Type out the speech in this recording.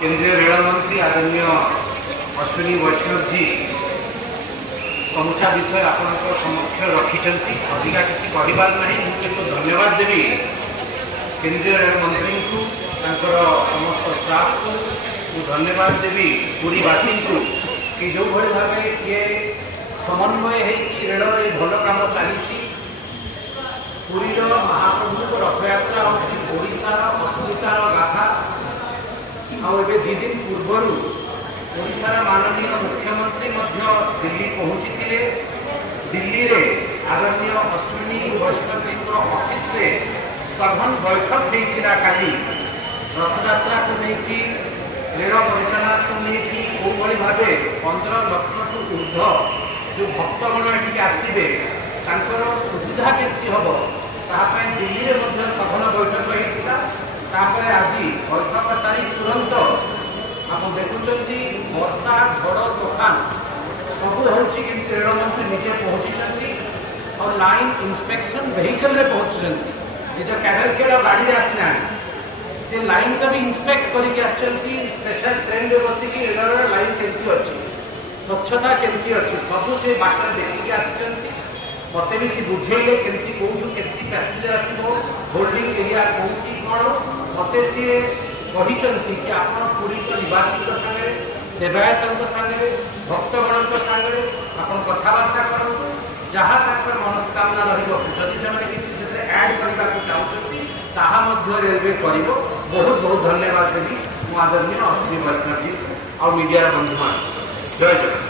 केंद्रीय रेल मंत्री आदरणीय अश्विनी वैष्णव जी समूचा विषय आपण समक्ष रखिंट अधिका किसी कहबार ना मुझे धन्यवाद देवी केंद्रीय रेल मंत्री को समस्त स्टाफ को धन्यवाद देवी पुरीवासी को कि जो भाई भाव ये समन्वय रेल ये भल कम चली पुरीर महाप्रभु रथयात्रा हूँ ओडार अस्मितार गाथा आवे 2 दिन पूर्वर ओडार माननीय मुख्यमंत्री दिल्ली पहुँची थे। दिल्ली रे आदरणीय अश्विनी वैष्णव जी ऑफिस से सघन बैठक होता काली रथयात्रा को लेकिन रेल परिचालना को लेकिन कौ भाव 15 लाख टू ऊर्ध जो भक्तगण ये आसवे सुविधा केमती हम तापाई दिल्ली में सघन बैठक होता। आज बैठक सारी तुरंत आप देखुं वर्षा झड़ तोफान सब होती रेल मंत्री निजे पहुँची और लाइन इंस्पेक्शन वेहिकल रे पहुँची निज कैवेलकेड गाड़ी आसना से लाइन का भी इंस्पेक्ट करके स्पेशल ट्रेन में बसिक रेल लाइन केमती अच्छी स्वच्छता केमती अच्छी सब से बाट देखिए आसी मत भी सी बुझेले केमती कौटू केमती पैसेंजर आसो होल्डिंग एरिया कौटी कौन मत सी कहते कि आप पुरी निवासी सागे सेवायत सागे भक्तगण सागे आप कथबार्ता करूँ जहाँ तक मनस्कामना रही से ऐड करने को चाहते ताहा रेलवे कर बहुत बहुत धन्यवाद देवी आदरणीय अश्विनी वैष्णव जी और मीडिया बंधु मान जय जगन्नाथ।